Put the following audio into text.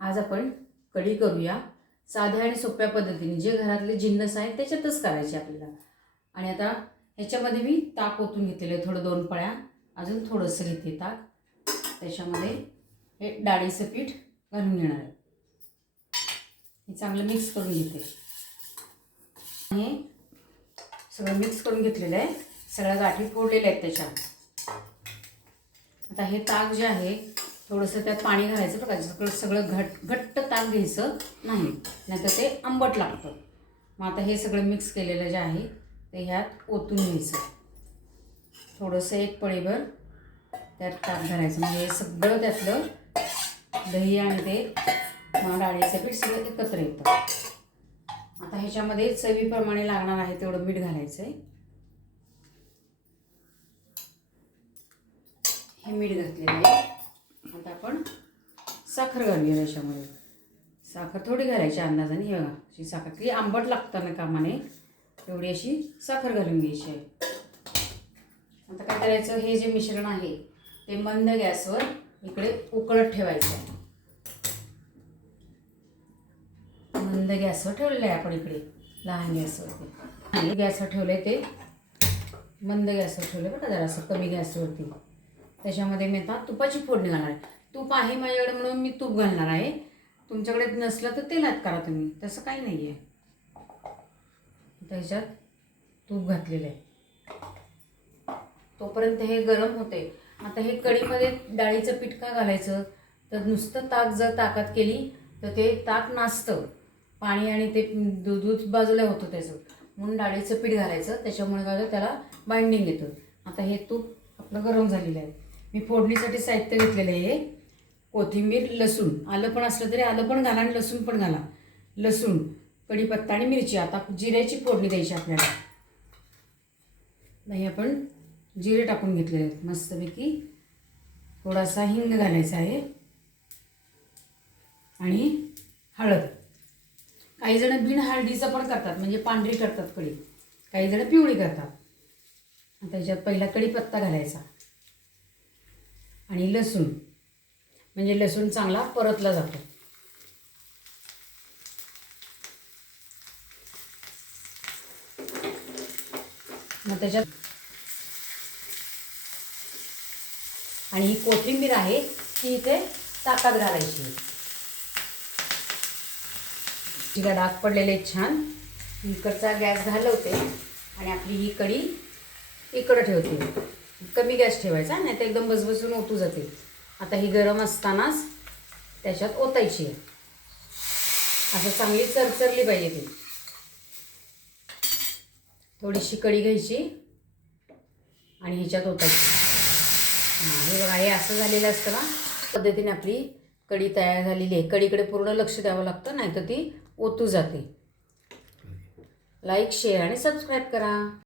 आज आपण कढी करूया. साध्या आणि सोप्या पद्धतीने. जे घरातले जिन्नस आहेत त्याच्यातच करायचे आपल्याला. आणि आता ह्याच्यामध्ये मी ताक ओतून घेतलेलं आहे थोडं दोन पळ्या. अजून थोडंसं घेते ताक. त्याच्यामध्ये हे डाळीचं पीठ घालून घेणार आहे. हे चांगलं मिक्स करून घेते. हे सगळं मिक्स करून घेतलेलं आहे. सगळ्या गाठी फोडलेल्या आहेत त्याच्या. आता हे ताक जे आहे थोडंसं त्यात पाणी घालायचं बघा सगळं सगळं घट घट्ट ताक घ्यायचं नाही. नाहीतर ते आंबट लागतं. मग आता हे सगळं मिक्स केलेलं जे आहे ते ह्यात ओतून घ्यायचं. थोडंसं एक पळीभर त्यात ताक घालायचं. म्हणजे हे सगळं त्यातलं दही आणि ते डाळीचं पीठ सगळं एकत्र येतं. आता ह्याच्यामध्ये चवीप्रमाणे लागणार आहे तेवढं मीठ घालायचं आहे हे मीठ घातलेलं आहे. साखर घालली याच्यामध्ये साखर थोडी घालायची अंदाजाने हे बघा. अशी साखर ती आंबट लागताना कामाने. एवढी अशी साखर घालून घ्यायची आहे. आता काय करायचं? हे जे मिश्रण आहे ते मंद गॅसवर इकडे उकळत ठेवायचं आहे. मंद गॅसवर ठेवलेलं आहे आपण इकडे लहान गॅसवरती. आणि गॅसवर ठेवलं आहे ते मंद गॅसवर ठेवलं बघा जरासं कमी गॅसवरती. त्याच्यामध्ये मी आता तुपाची फोडणी घालणार आहे. तूप आहे माझ्याकडे म्हणून मी तूप घालणार आहे. तुमच्याकडे नसलं तर तेलात करा तुम्ही. तसं काही नाही आहे त्याच्यात तूप घातलेलं आहे. तोपर्यंत हे गरम होते आता हे कढीमध्ये डाळीचं पीठ का घालायचं? तर नुसतं ताक जर ताकात केली तर ते ताक नाचतं पाणी आणि ते दूध दूध बाजूला होतं त्याचं. म्हणून डाळीचं पीठ घालायचं. त्याच्यामुळे काय त्याला बाइंडिंग येतं. आता हे तूप आपलं गरम झालेलं आहे. मी फोडणीसाठी साहित्य घेतलेलं आहे कोथिंबीर लसूण. आलं पण असलं तरी आलं पण घाला आणि लसूण पण घाला. लसूण कढीपत्ता आणि मिरची. आता जिऱ्याची फोडणी द्यायची आपल्याला. नाही आपण जिरे टाकून घेतलेले आहेत. मस्तपैकी थोडासा हिंग घालायचा आहे. आणि हळद. काही जण बिन हळदीचं पण करतात. म्हणजे पांढरी करतात कढी. काही जण पिवळी करतात. त्याच्यात पहिला कढीपत्ता घालायचा. आणि लसूण. म्हणजे लसूण चांगला परतला जातो. मग त्याच्यात आणि ही कोथिंबीर आहे ती इथे ताकात घालायची. तिला डाग पडलेले आहेत छान. इकडचा गॅस घालवते आणि आपली ही कढी इकडं ठेवते. कमी गॅस ठेवायचा नाही तर एकदम बसबसून ओतू जाते. आता ही गरम असतानाच त्याच्यात ओतायची. आहे असं चांगली चरचरली पाहिजे ती. थोडीशी कढी घ्यायची आणि ह्याच्यात ओतायची. हां हे बघा हे असं झालेलं असतं ना पद्धतीने आपली कडी तयार झालेली आहे. कडीकडे पूर्ण लक्ष द्यावं लागतं नाही तर ती ओतू जाते. लाईक शेअर आणि सबस्क्राईब करा.